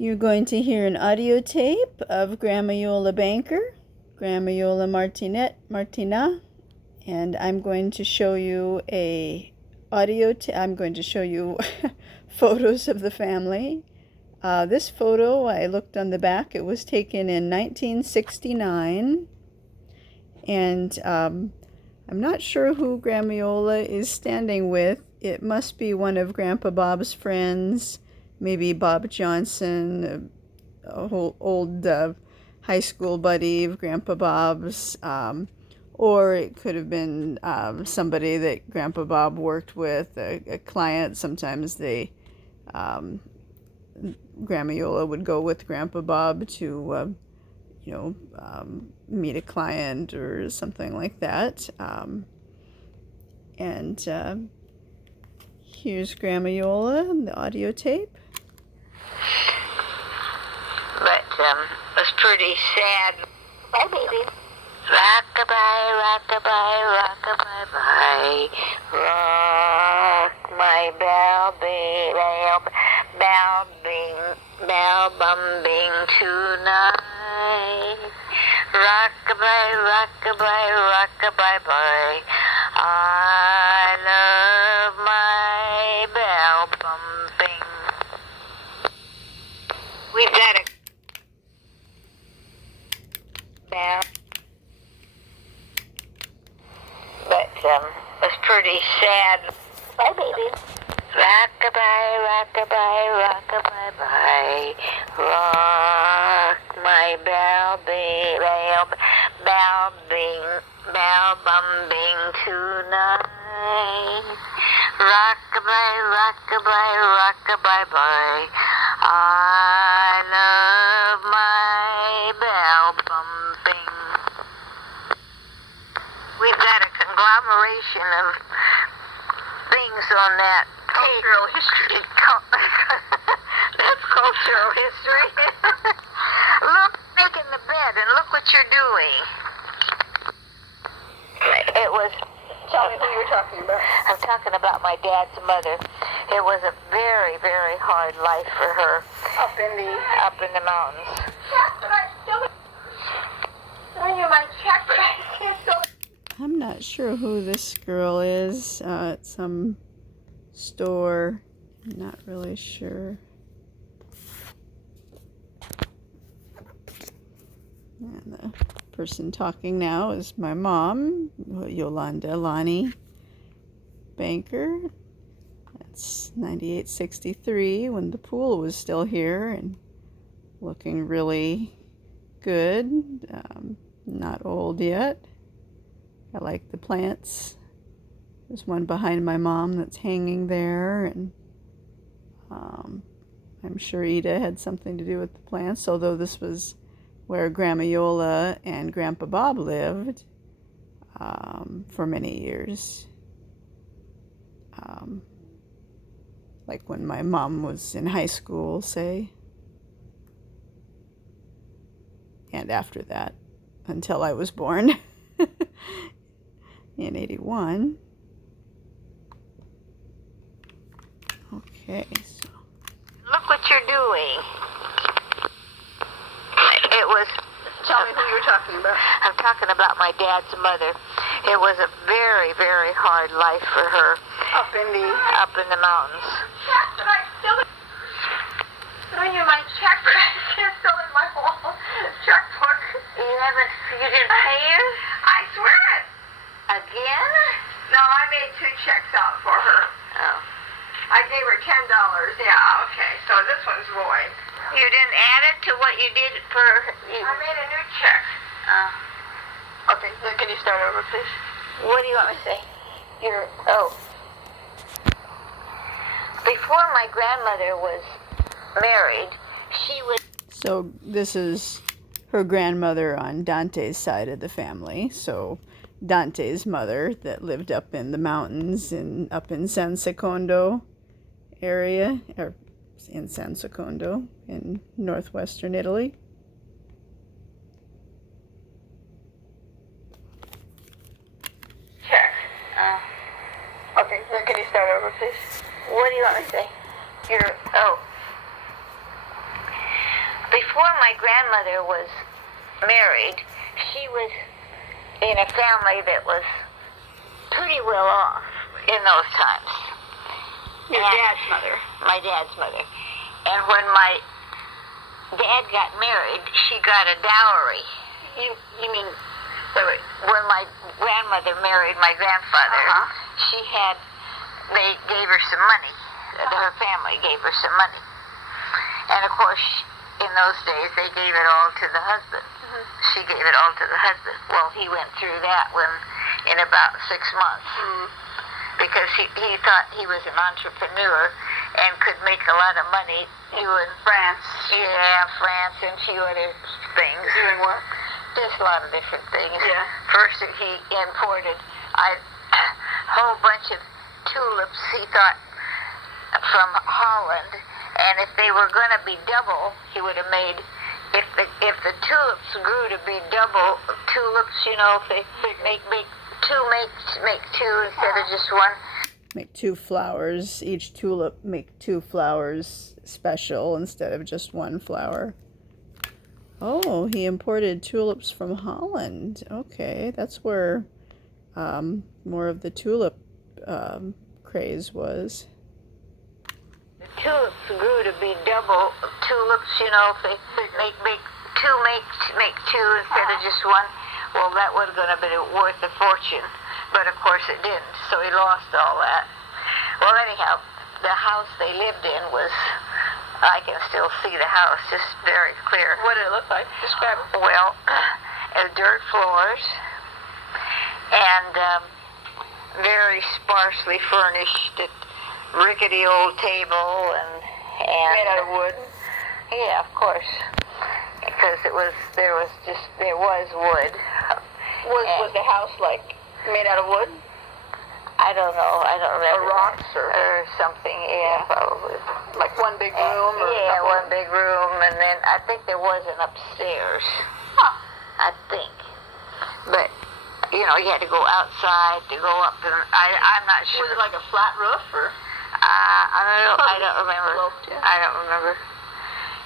You're going to hear an audio tape of Grandma Iole Banker, Grandma Iole Martinat, and I'm going to show you I'm going to show you photos of the family. This photo, I looked on the back, it was taken in 1969, and I'm not sure who Grandma Iole is standing with. It must be one of Grandpa Bob's friends, maybe Bob Johnson, a whole old high school buddy of Grandpa Bob's, or it could have been somebody that Grandpa Bob worked with, a client. Sometimes Grandma Iole would go with Grandpa Bob to, meet a client or something like that. Here's Grandma Iole and the audio tape. But it was pretty sad. Bye, baby. Rock-a-bye, rock-a-bye, rock-a-bye, bye. Rock my bell, bell-bumping tonight. Rock-a-bye, rock-a-bye, rock-a-bye, bye. I love my bell bumping. We've got a bell. But it was pretty sad. Bye, baby. Rock-a-bye, rock-a-bye, rock-a-bye, bye. Rock my bell-bumping tonight. Rock-a-bye, rock-a-bye, rock-a-bye, bye. I love my bell bumping. We've got a conglomeration of things on that cultural history. That's cultural history. Look, making the bed, and look what you're doing. It was. Tell me who you're talking about. I'm talking about my dad's mother. It was a very, very hard life for her. Up in the mountains. But I still. I knew my check, but I can't still. I'm not sure who this girl is. At some store. I'm not really sure. And the person talking now is my mom, Yolanda Lonnie Banker. That's 9863 when the pool was still here and looking really good. Not old yet. I like the plants. There's one behind my mom that's hanging there, and I'm sure Ida had something to do with the plants, although this was where Grandma Iole and Grandpa Bob lived for many years. Like when my mom was in high school, say. And after that, until I was born in 81. Okay, so. Look what you're doing. It was. Tell me who you're talking about. I'm talking about my dad's mother. It was a very, very hard life for her. Up in the mountains. But I still. I knew my check, but I can't still in my whole checkbook. You didn't pay her? I swear it. Again? No, I made 2 checks out for her. Oh. I gave her $10. Yeah, okay. So this one's void. You didn't add it to what you did for you? I made a new check. Okay, then can you start over, please? What do you want me to say? Before my grandmother was married, she was... So this is her grandmother on Dante's side of the family. So Dante's mother that lived up in the mountains and up in San Secondo area, or in San Secondo in northwestern Italy. Check. Okay, then can you start over, please? What do you want me to say? before my grandmother was married, she was in a family that was pretty well off in those times. Your dad's mother. My dad's mother. And when my dad got married, she got a dowry. You mean, wait. When my grandmother married my grandfather, they gave her some money. Her family gave her some money. And of course, in those days, they gave it all to the husband. Mm-hmm. She gave it all to the husband. Well, he went through that in about 6 months. Mm-hmm. Because he thought he was an entrepreneur and could make a lot of money doing France. Yeah, France and a few other things. Doing what? Just a lot of different things. Yeah. First, he imported a whole bunch of tulips, he thought, from Holland, and if they were going to be double, he would have made, if the tulips grew to be double tulips, if they make two instead of just one. Make 2 flowers. Each tulip make 2 flowers special instead of just 1 flower. Oh, he imported tulips from Holland. Okay, that's where more of the tulip craze was. The tulips grew to be double tulips, if they make two instead of just one. Well, that was going to be worth a fortune, but of course it didn't, so he lost all that. Well, anyhow, the house they lived in was, I can still see the house, just very clear. What did it look like? Describe it. Well, dirt floors, and very sparsely furnished, rickety old table, and Made out of wood? Yeah, of course. Because there was wood. Was the house made out of wood? I don't know. I don't remember. Or rocks or something. Yeah, probably. Like one big room? Yeah, one big room, and then I think there was an upstairs. Huh. I think, but you had to go outside to go up, and I'm not sure. Was it like a flat roof or? I don't remember. Sloped, yeah. I don't remember.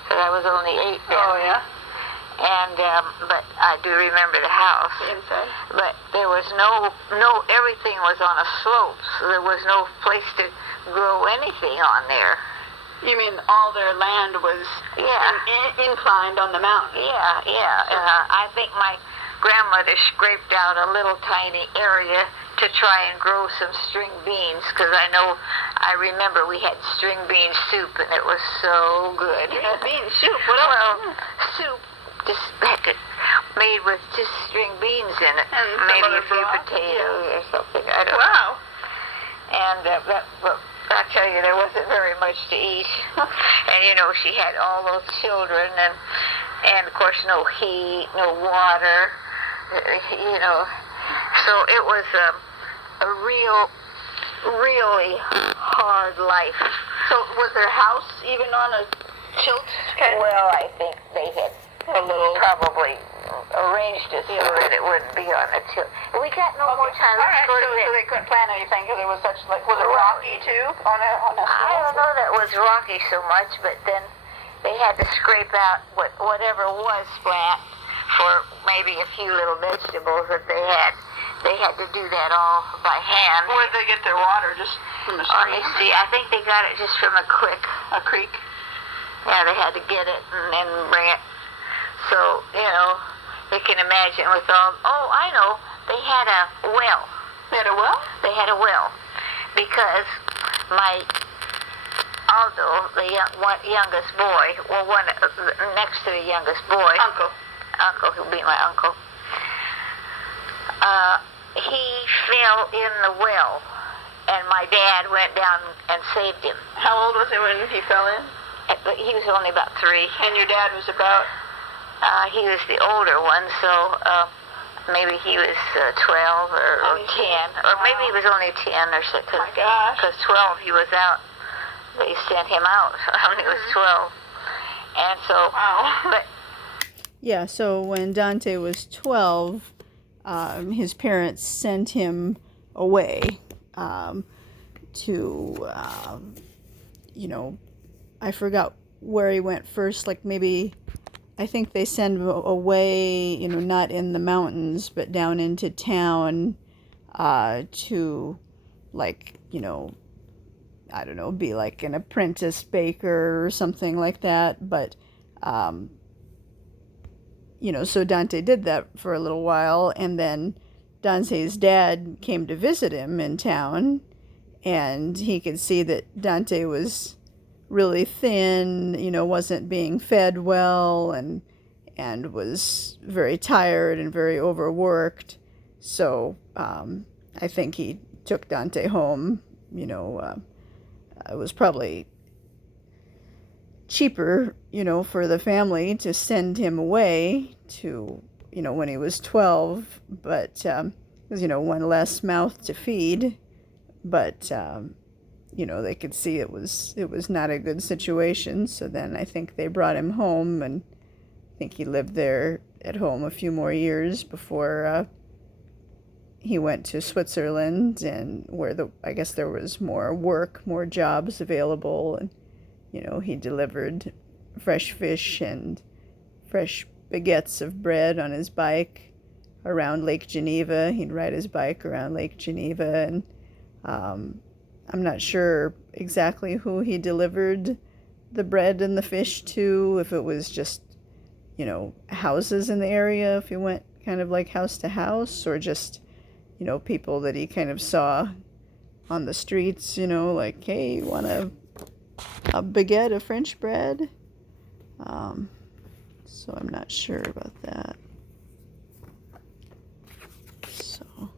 Because I was only 8 then. Oh, yeah? And, but I do remember the house. The inside? But there was everything was on a slope, so there was no place to grow anything on there. You mean all their land was inclined on the mountain? Yeah. I think my grandmother scraped out a little tiny area to try and grow some string beans, because I remember we had string bean soup, and it was so good. String bean soup? What else? Well, soup just made with just string beans in it, and maybe a few broth? potatoes or something. I don't know. Wow. And I tell you, there wasn't very much to eat. And she had all those children, and of course no heat, no water. So it was a really hard life. So was their house even on a tilt? Well, I think they had probably arranged it so that it wouldn't be on a tilt. We got no more time. All right, so they couldn't plant anything because it was such was it rocky too on a I don't know that it was rocky so much, but then they had to scrape out whatever was flat for maybe a few little vegetables that they had. They had to do that all by hand. Where did they get their water? Just from the Let me stream? see. I think they got it just from a creek. A creek? Yeah, they had to get it and then bring it. So, they can imagine with all... Oh, I know. They had a well. They had a well? They had a well. Because Aldo, the youngest boy, next to the youngest boy... Uncle, who'll be my uncle. He fell in the well, and my dad went down and saved him. How old was he when he fell in? He was only about 3. And your dad was about? He was the older one, so maybe he was 12 or 10, or maybe he was only 10 or so. Oh my gosh. Because 12 he was out. They sent him out when he was 12. And so, but Yeah, so when Dante was 12, his parents sent him away to, I forgot where he went first, like maybe I think they send him away, not in the mountains, but down into town to, like, I don't know, be like an apprentice baker or something like that. But, so Dante did that for a little while, and then Dante's dad came to visit him in town, and he could see that Dante was really thin, wasn't being fed well, and was very tired and very overworked. So I think he took Dante home. It was probably cheaper, for the family to send him away to, when he was 12, but, because, one less mouth to feed, but, they could see it was not a good situation. So then I think they brought him home, and I think he lived there at home a few more years before he went to Switzerland, and where I guess there was more work, more jobs available, and he delivered fresh fish and fresh baguettes of bread on his bike around Lake Geneva. He'd ride his bike around Lake Geneva, and I'm not sure exactly who he delivered the bread and the fish to, if it was just, houses in the area, if he went kind of like house to house, or just, people that he kind of saw on the streets, like, hey, you want a baguette of French bread? So I'm not sure about that. So. Oh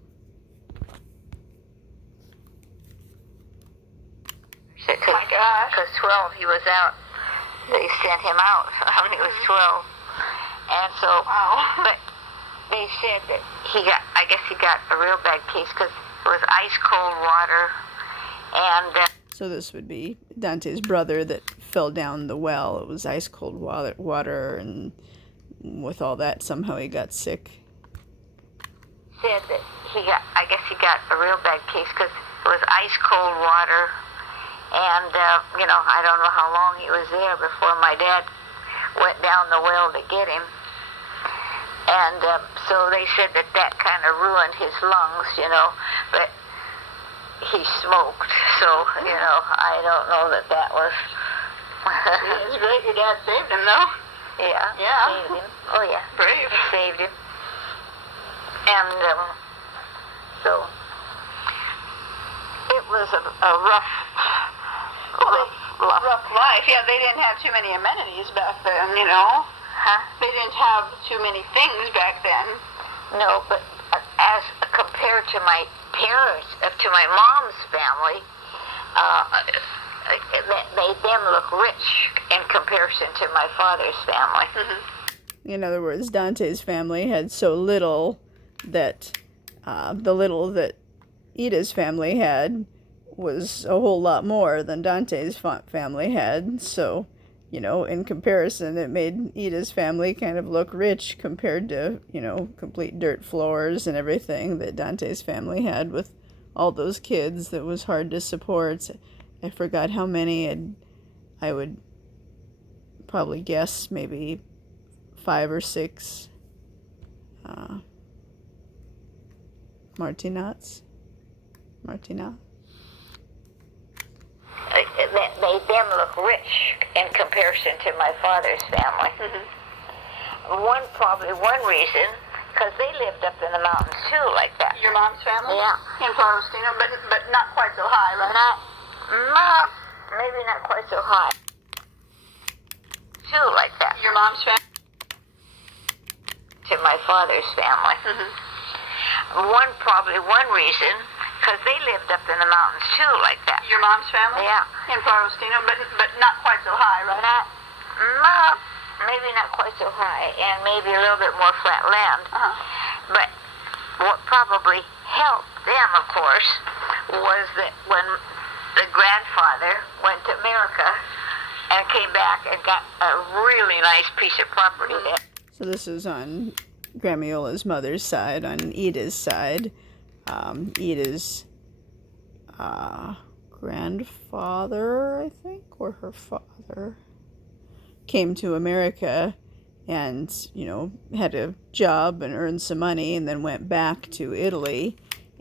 my gosh. Because 12, he was out. They sent him out when he was 12. And so, wow. But they said that I guess he got a real bad case because it was ice cold water. And so this would be Dante's brother that fell down the well. It was ice cold water, and with all that, somehow he got sick. Said that I guess he got a real bad case because it was ice cold water. And, I don't know how long he was there before my dad went down the well to get him. And so they said that kind of ruined his lungs, but he smoked. So, I don't know that was... It's great your dad saved him, though. Yeah. Yeah. Saved him. Oh, yeah. Brave. He saved him. And so it was a rough life. Yeah, they didn't have too many amenities back then, Huh? They didn't have too many things back then. No, but as compared to my parents, to my mom's family, it made them look rich in comparison to my father's family. Mm-hmm. In other words, Dante's family had so little that the little that Ida's family had was a whole lot more than Dante's family had. So, in comparison, it made Ida's family kind of look rich compared to, complete dirt floors and everything that Dante's family had with all those kids that was hard to support. I forgot how many, I would probably guess maybe 5 or 6 Martinat. It made them look rich in comparison to my father's family. Mm-hmm. One reason, because they lived up in the mountains too, like that. Your mom's family? Yeah. In Florestino, but not quite so high, right? Maybe not quite so high. Too, like that. Your mom's family? To my father's family. Mm-hmm. One reason, because they lived up in the mountains too, like that. Your mom's family? Yeah. In Florestino, but not quite so high, right? Maybe not quite so high, and maybe a little bit more flat land. Uh-huh. But what probably helped them, of course, was that when the grandfather went to America and came back and got a really nice piece of property there. So this is on Grandma Iola's mother's side. On Ida's side, Ida's grandfather, I think, or her father, came to America and, had a job and earned some money, and then went back to Italy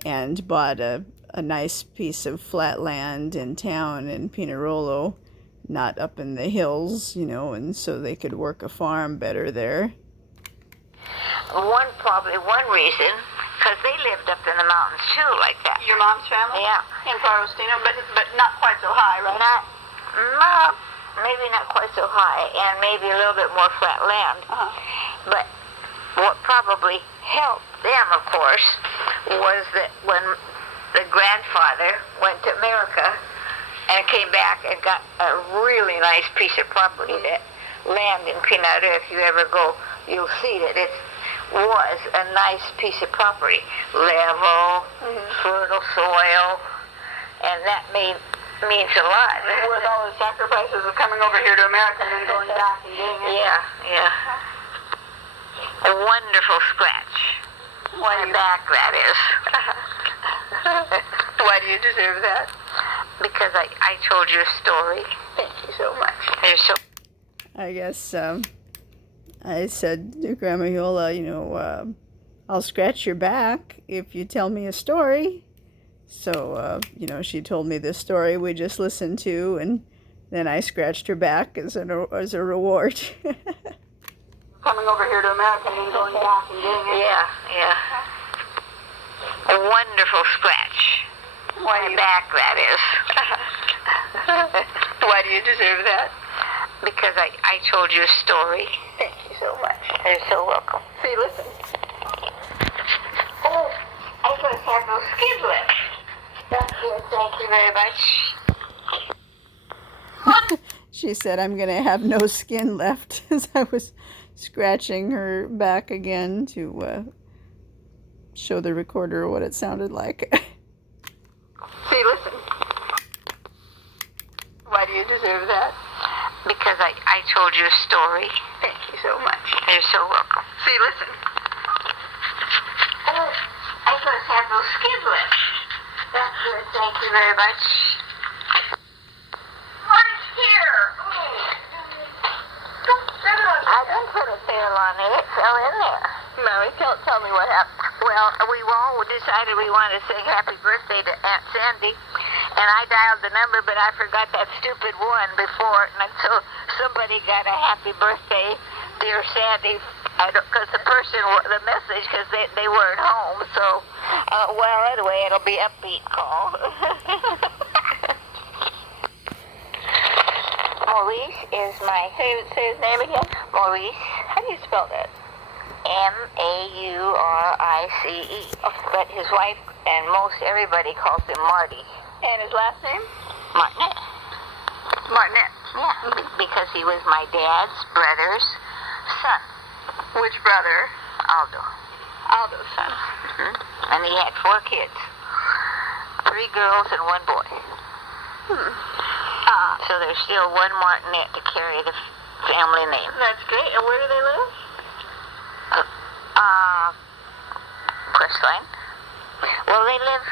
and bought a nice piece of flat land in town in Pinerolo, not up in the hills, and so they could work a farm better there. Probably one reason, because they lived up in the mountains too, like that. Your mom's family? Yeah. In Farostino, but not quite so high, right? Maybe not quite so high, and maybe a little bit more flat land. Uh-huh. But what probably helped them, of course, was that when the grandfather went to America and came back and got a really nice piece of property, that land in Pinata, if you ever go, you'll see that it was a nice piece of property. Level, fertile soil, and that means a lot. With all the sacrifices of coming over here to America and then going back and getting it. Yeah. A wonderful scratch. My back, that is. Why do you deserve that? Because I told you a story. Thank you so much. You're so... I guess I said to Grandma Iole, I'll scratch your back if you tell me a story. So, she told me this story we just listened to, and then I scratched her back as a reward. Coming over here to America and then going back and getting it. Yeah. A wonderful scratch. My back, that is. Why do you deserve that? Because I told you a story. Thank you so much. You're so welcome. See, listen. Oh, I must have no skin left. That's good. Thank you very much. She said, I'm going to have no skin left, as I was scratching her back again to show the recorder what it sounded like. See, listen. Why do you deserve that? Because I told you a story. Thank you so much. You're so welcome. See, listen. Oh, I must have no skin left. That's good. Thank you very much. Right here. I didn't put it there, Lonnie. It fell in there. Mary, tell me what happened. Well, we all decided we wanted to sing happy birthday to Aunt Sandy, and I dialed the number, but I forgot that stupid one before, and so somebody got a happy birthday, dear Sandy, because the message, because they weren't home, so, well, anyway, it'll be upbeat call. Maurice is say his name again. Maurice. How do you spell that? Maurice. But his wife and most everybody calls him Marty. And his last name? Martinat. Martinat. Yeah, because he was my dad's brother's son. Which brother? Aldo. Aldo's son. And he had 4 kids. 3 girls and 1 boy. So there's still 1 Martinat to carry the family name. That's great. And where do they live? Crestline. Well, they live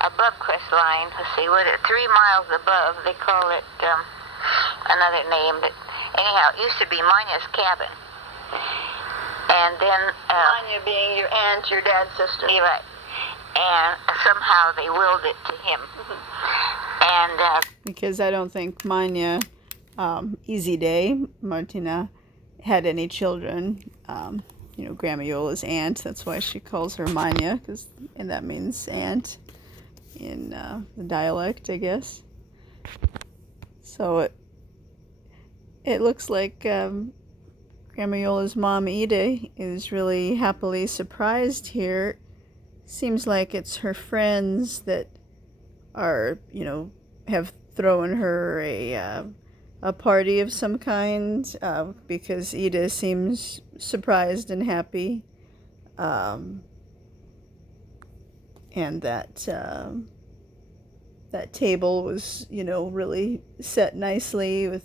above Crestline. Let's see, 3 miles above. They call it another name. But anyhow, it used to be Mania's cabin. And then... Manya being your aunt, your dad's sister. You're right. And somehow they willed it to him. And... because I don't think Manya, Easy Day, Martina, had any children. Grandma Iole's aunt, that's why she calls her Manya, and that means aunt in the dialect, I guess. So it looks like Grandma Iole's mom, Ida, is really happily surprised here. Seems like it's her friends that are, have thrown her a party of some kind, because Ida seems surprised and happy, and that table was, really set nicely with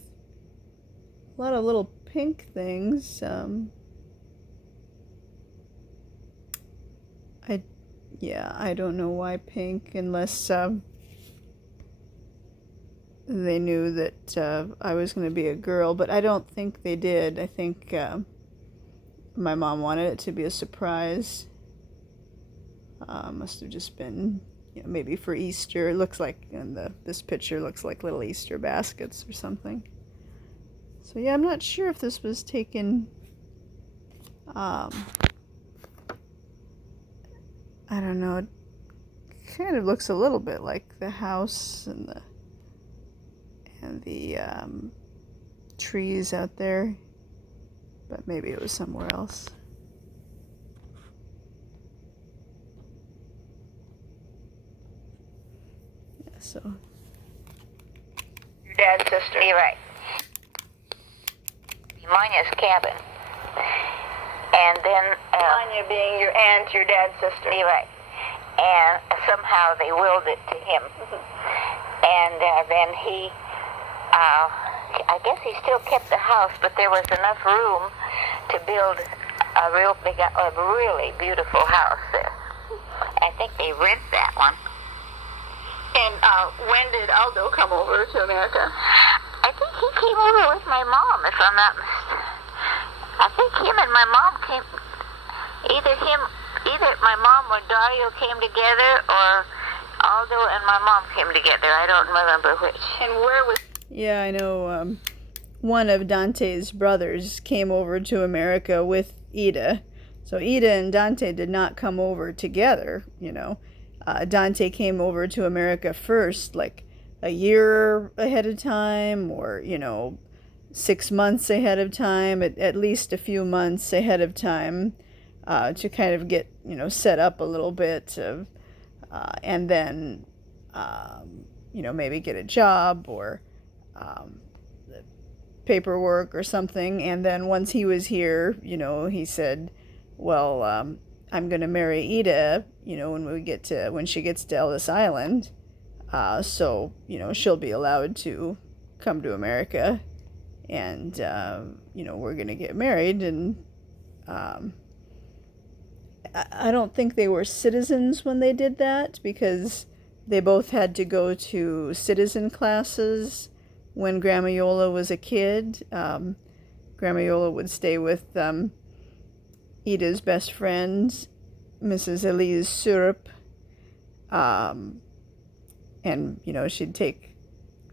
a lot of little pink things. I don't know why pink, unless they knew that I was going to be a girl, but I don't think they did. I think my mom wanted it to be a surprise. Must have just been, maybe for Easter. It looks like this picture looks like little Easter baskets or something. So yeah, I'm not sure if this was taken. I don't know. It kind of looks a little bit like the house and the trees out there, but maybe it was somewhere else. Yeah, so Your dad's sister. You're right. Mania's cabin. And then Mania being your aunt, your dad's sister. you're right. And somehow they willed it to him. And then he, I guess he still kept the house, but there was enough room to build a really beautiful house there. I think they rent that one. And when did Aldo come over to America? I think he came over with my mom, if I'm not mistaken. I think him and my mom came, either my mom or Dario came together, or Aldo and my mom came together. I don't remember which. And where was... yeah, I know one of Dante's brothers came over to America with Ida. So Ida and Dante did not come over together, Dante came over to America first, like a year ahead of time, or 6 months ahead of time, at least a few months ahead of time, to kind of get set up a little bit of, and then maybe get a job or paperwork or something. And then once he was here, he said, well, I'm going to marry Ida, when she gets to Ellis Island. So, she'll be allowed to come to America, and, we're going to get married. And I don't think they were citizens when they did that, because they both had to go to citizen classes when Grandma Iole was a kid. Grandma Iole would stay with Ida's best friend, Mrs. Elise Syrup, and she'd take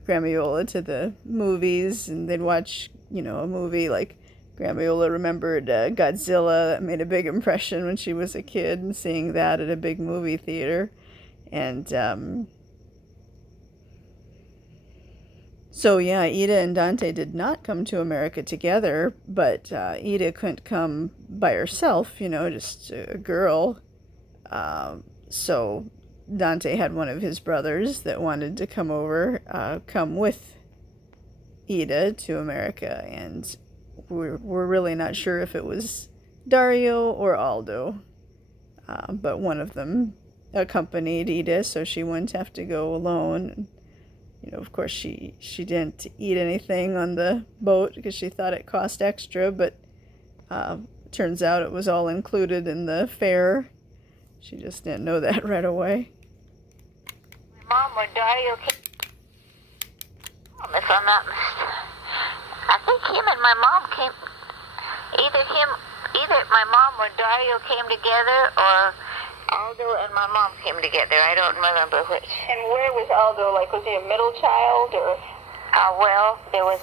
Grandma Iole to the movies, and they'd watch a movie. Like Grandma Iole remembered Godzilla. That made a big impression when she was a kid, and seeing that at a big movie theater. And so yeah, Ida and Dante did not come to America together, but Ida couldn't come by herself, just a girl. So Dante had one of his brothers that wanted to come over, come with Ida to America, and we're really not sure if it was Dario or Aldo, but one of them accompanied Ida, so she wouldn't have to go alone. Of course, she didn't eat anything on the boat because she thought it cost extra, but turns out it was all included in the fare. She just didn't know that right away. My mom or Dario came, if I'm not mistaken. I think him and my mom came, either my mom or Dario came together, or Aldo and my mom came together. I don't remember which. And where was Aldo? Like, was he a middle child, or? Well, there was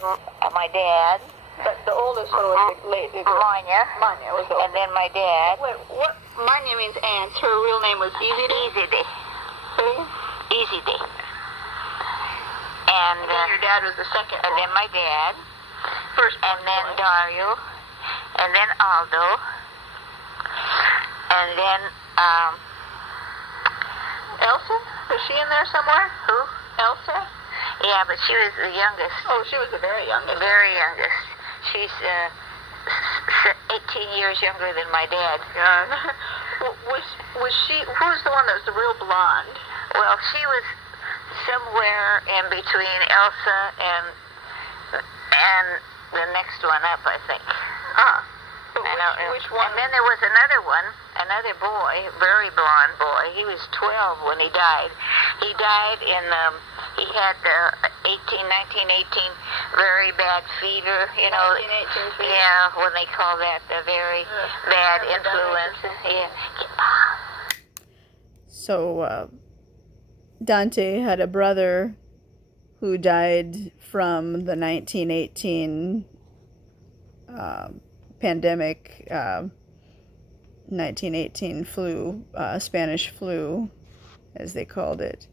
my dad. But the oldest one was the late. Manya. Manya was the And then my dad. Wait, what? Manya means aunt. Her real name was Easy Day. Easy Day. And then your dad was the second. And then my dad. First. And then Dario. And then Aldo. And then Elsa? Was she in there somewhere? Who? Elsa? Yeah, but she was the youngest. Oh, she was the very youngest. Very youngest. She's 18 years younger than my dad. Was she? Who's the one that was the real blonde? Well, she was somewhere in between Elsa and the next one up, I think. But Which one? And then there was another boy, very blonde boy. He was 12 when he died. He died in, he had 1918, very bad fever, 1918 fever. Yeah, when they call that the very bad influenza. Yeah. So Dante had a brother who died from the 1918 pandemic, 1918 flu, Spanish flu, as they called it.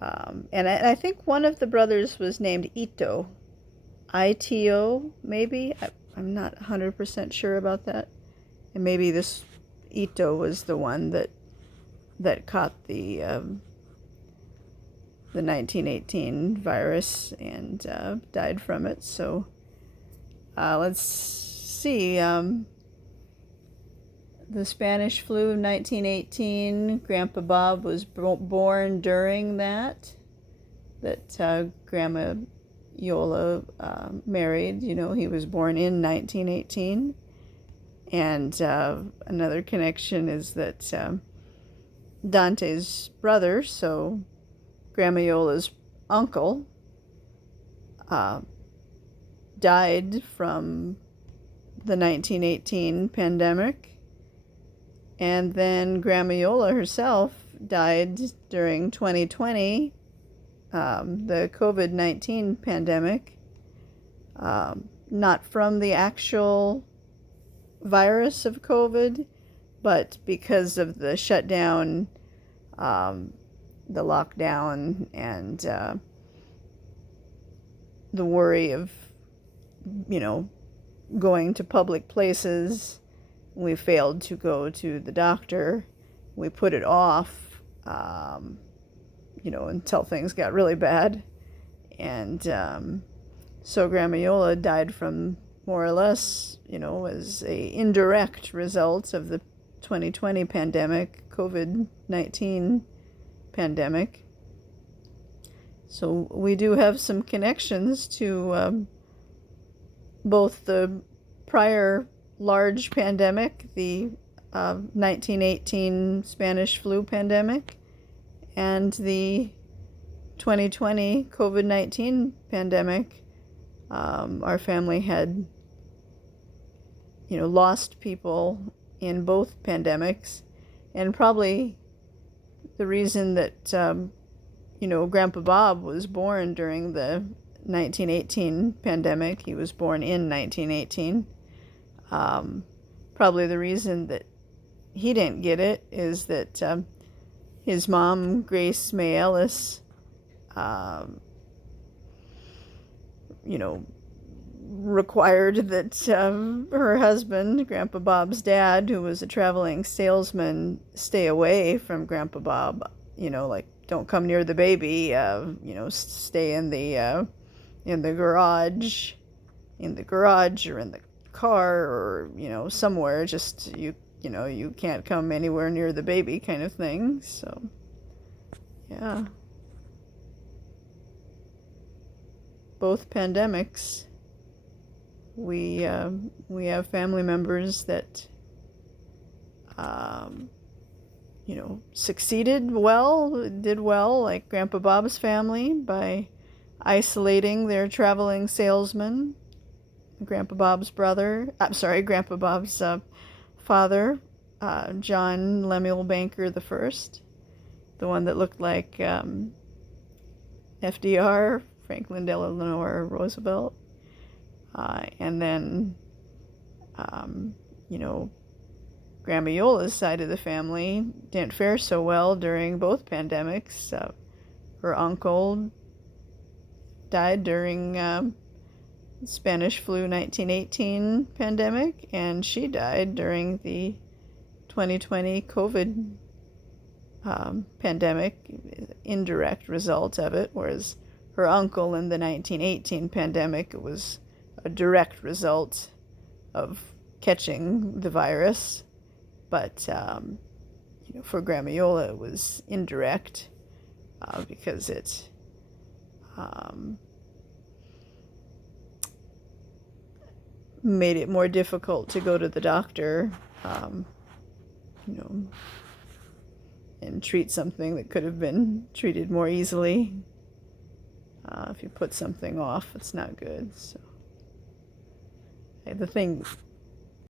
And I think one of the brothers was named Ito, I-T-O, maybe. I'm not 100% sure about that. And maybe this Ito was the one that caught the 1918 virus and died from it. So let's see. The Spanish flu of 1918, Grandpa Bob was born during that Grandma Iole married. He was born in 1918. And another connection is that Dante's brother, so Grandma Iole's uncle, died from the 1918 pandemic. And then Grandma Iole herself died during 2020, the COVID-19 pandemic, not from the actual virus of COVID, but because of the shutdown, the lockdown, and the worry of, going to public places. We failed to go to the doctor. We put it off, until things got really bad. And so Grandma Iole died from more or less, as a indirect result of the 2020 pandemic, COVID-19 pandemic. So we do have some connections to both the prior large pandemic, the 1918 Spanish flu pandemic, and the 2020 COVID-19 pandemic. Our family had, lost people in both pandemics, and probably the reason that, Grandpa Bob was born during the 1918 pandemic, he was born in 1918, probably the reason that he didn't get it is that his mom, Grace May Ellis, required that her husband, Grandpa Bob's dad, who was a traveling salesman, stay away from Grandpa Bob. Don't come near the baby. Stay in the garage, or in the car, or somewhere. Just you can't come anywhere near the baby, kind of thing. So, yeah. Both pandemics, we have family members that succeeded well, did well, like Grandpa Bob's family, by isolating their traveling salesman, Grandpa Bob's father, John Lemuel Banker the First, the one that looked like FDR, Franklin Delano Roosevelt, and then, Grandma Iole's side of the family didn't fare so well during both pandemics. Her uncle died during Spanish flu 1918 pandemic, and she died during the 2020 COVID pandemic, indirect result of it, whereas her uncle in the 1918 pandemic, it was a direct result of catching the virus. But, for Grandma Iole, it was indirect because it made it more difficult to go to the doctor, you know, and treat something that could have been treated more easily. If you put something off, it's not good. So the thing